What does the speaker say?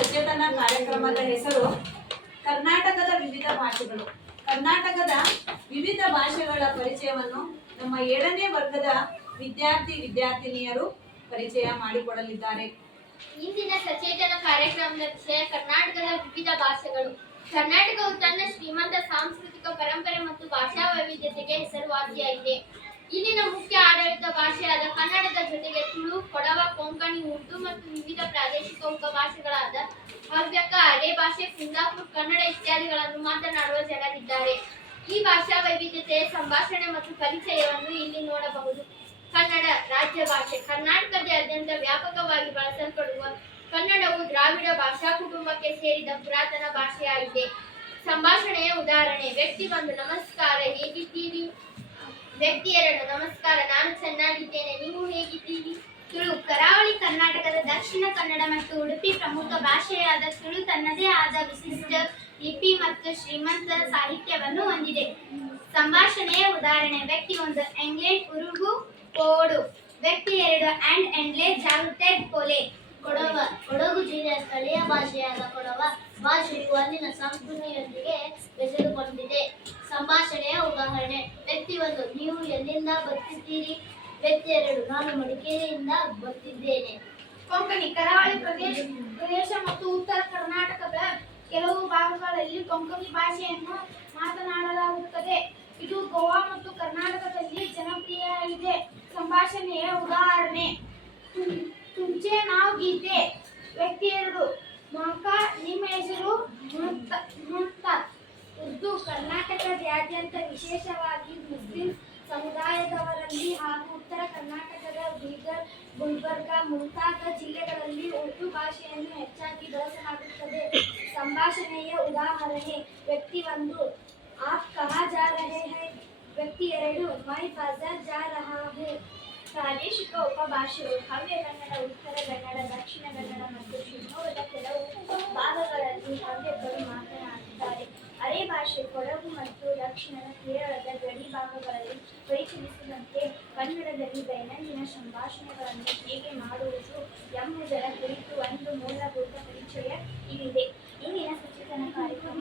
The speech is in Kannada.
ಸಚೇತನ ಕಾರ್ಯಕ್ರಮದ ಹೆಸರು ಕರ್ನಾಟಕದ ವಿವಿಧ ಭಾಷೆಗಳು. ಕರ್ನಾಟಕದ ವಿವಿಧ ಭಾಷೆಗಳ ಪರಿಚಯವನ್ನು ನಮ್ಮ 7ನೇ ವರ್ಗದ ವಿದ್ಯಾರ್ಥಿನಿಯರು ಪರಿಚಯ ಮಾಡಿಕೊಡಲಿದ್ದಾರೆ. ಇಂದಿನ ಸಚೇತನ ಕಾರ್ಯಕ್ರಮದ ವಿಷಯ ಕರ್ನಾಟಕದ ವಿವಿಧ ಭಾಷೆಗಳು. ಕರ್ನಾಟಕವು ತನ್ನ ಶ್ರೀಮಂತ ಸಾಂಸ್ಕೃತಿಕ ಪರಂಪರೆ ಮತ್ತು ಭಾಷಾ ವೈವಿಧ್ಯತೆಗೆ ಹೆಸರುವಾಸಿಯಾಗಿದೆ. ಇಲ್ಲಿನ ಮುಖ್ಯ ಆಡಳಿತ ಭಾಷೆಯಾದ ಕನ್ನಡದ ಜೊತೆಗೆ ತುಳು, ಕೊಡವ, ಕೊಂಕಣಿ, ಉರ್ದು ಮತ್ತು ವಿವಿಧ ಪ್ರಾದೇಶಿಕ ಉಪಭಾಷೆಗಳಾದ ಹವ್ಯಕ, ಅರೆ ಭಾಷೆ, ಕುಂದಾಪುರ ಕನ್ನಡ ಇತ್ಯಾದಿಗಳನ್ನು ಮಾತನಾಡುವ ಜನರಿದ್ದಾರೆ. ಈ ಭಾಷಾ ವೈವಿಧ್ಯತೆಯ ಸಂಭಾಷಣೆ ಮತ್ತು ಪರಿಚಯವನ್ನು ಇಲ್ಲಿ ನೋಡಬಹುದು. ಕನ್ನಡ ರಾಜ್ಯ ಭಾಷೆ. ಕರ್ನಾಟಕದಾದ್ಯಂತ ವ್ಯಾಪಕವಾಗಿ ಬಳಸಲ್ಪಡುವ ಕನ್ನಡವು ದ್ರಾವಿಡ ಭಾಷಾ ಕುಟುಂಬಕ್ಕೆ ಸೇರಿದ ಪುರಾತನ ಭಾಷೆಯಾಗಿದೆ. ಸಂಭಾಷಣೆಯ ಉದಾಹರಣೆ: ವ್ಯಕ್ತಿ 1 ನಮಸ್ಕಾರ, ಹೇಗಿದ್ದೀರಿ? ವ್ಯಕ್ತಿ 2 ನಮಸ್ಕಾರ, ನಾನು ಚೆನ್ನಾಗಿದ್ದೇನೆ, ನೀವು ಹೇಗಿದ್ದೀರಿ? ತುಳು. ಕರಾವಳಿ ಕರ್ನಾಟಕದ ದಕ್ಷಿಣ ಕನ್ನಡ ಮತ್ತು ಉಡುಪಿ ಪ್ರಮುಖ ಭಾಷೆಯಾದ ತುಳು ತನ್ನದೇ ಆದ ವಿಶಿಷ್ಟ ಲಿಪಿ ಮತ್ತು ಶ್ರೀಮಂತ ಸಾಹಿತ್ಯವನ್ನು ಹೊಂದಿದೆ. ಸಂಭಾಷಣೆಯ ಉದಾಹರಣೆ: ವ್ಯಕ್ತಿ 1 ಎಂಗ್ಲೆಂಡ್ ಉರುಗು ಪೋಡು. ವ್ಯಕ್ತಿ 2 ಆ್ಯಂಡ್ ಎಂಡ್ಲೆ ಜಾಗುಟೆಡ್ ಪೋಲೆ. ಕೊಡವ. ಕೊಡಗು ಜಿಲ್ಲೆಯ ಸ್ಥಳೀಯ ಭಾಷೆಯಾದ ಕೊಡವ ಭಾಷೆಯು ಅಲ್ಲಿನ ಸಂಸ್ಕೃತಿಯೊಂದಿಗೆ ಬೆಸೆದುಕೊಂಡಿದೆ. ಸಂಭಾಷಣೆಯ ಉದಾಹರಣೆ: ವ್ಯಕ್ತಿ 1 ನೀವು ಎಲ್ಲಿಂದ ಬರ್ತಿದ್ದೀರಿ? ವ್ಯಕ್ತಿ 2 ನಾನು ಮಡಿಕೇರಿಯಿಂದ ಬರ್ತಿದ್ದೇನೆ. ಕೊಂಕಣಿ. ಕರಾವಳಿ ಪ್ರದೇಶ ಮತ್ತು ಉತ್ತರ ಕರ್ನಾಟಕದ ಕೆಲವು ಭಾಗಗಳಲ್ಲಿ ಕೊಂಕಣಿ ಭಾಷೆಯನ್ನು ಮಾತನಾಡಲಾಗುತ್ತದೆ. ಇದು ಗೋವಾ ಮತ್ತು ಕರ್ನಾಟಕದಲ್ಲಿ ಜನಪ್ರಿಯವಾಗಿದೆ. ಸಂಭಾಷಣೆಯ ಉದಾಹರಣೆ: तुमचे नाव गीते. ವ್ಯಕ್ತಿ 2 ಮಾಕಾ ನಿಮ್ಮ ಹೆಸರು ಮುಹಮ್ಮದ್. ಉರ್ದು. ಕರ್ನಾಟಕದಾದ್ಯಂತ ವಿಶೇಷವಾಗಿ ಮುಸ್ಲಿಂ ಸಮುದಾಯದವರಲ್ಲಿ ಹಾಗೂ ಉತ್ತರ ಕರ್ನಾಟಕದ ಬೀದರ್, ಗುಲ್ಬರ್ಗ ಮುಂತಾದ ಜಿಲ್ಲೆಗಳಲ್ಲಿ ಉರ್ದು ಭಾಷೆಯನ್ನು ಹೆಚ್ಚಾಗಿ ಬಳಸಲಾಗುತ್ತದೆ. ಸಂಭಾಷಣೆಯ ಉದಾಹರಣೆ: ವ್ಯಕ್ತಿ 1 आप कहाँ जा रहे हैं? ವ್ಯಕ್ತಿ 2 मैं बाजार जा रहा हूँ. ಪ್ರಾದೇಶಿಕ ಉಪಭಾಷೆಗಳು. ಹವ್ಯ ಕನ್ನಡ, ಉತ್ತರ ಕನ್ನಡ, ದಕ್ಷಿಣ ಕನ್ನಡ ಮತ್ತು ಶಿವಮೊಗ್ಗದ ಕೆಲವು ಭಾಗಗಳಲ್ಲಿ ಹವ್ಯಕರು ಮಾತನಾಡುತ್ತಾರೆ. ಅರೆ ಭಾಷೆ. ಕೊಡಗು ಮತ್ತು ದಕ್ಷಿಣದ ಕೇರಳದ ಗಡಿ ಭಾಗಗಳಲ್ಲಿ ಪರಿಚಯಿಸಿದಂತೆ ಕನ್ನಡದಲ್ಲಿ ದೈನಂದಿನ ಸಂಭಾಷಣೆಗಳನ್ನು ಹೇಗೆ ಮಾಡುವುದು ಎಂಬುದರ ಕುರಿತು ಒಂದು ಮೂಲಭೂತ ಪರಿಚಯ ಇಲ್ಲಿದೆ. ಇಂದಿನ ಸಚೇತನ ಕಾರ್ಯಕ್ರಮ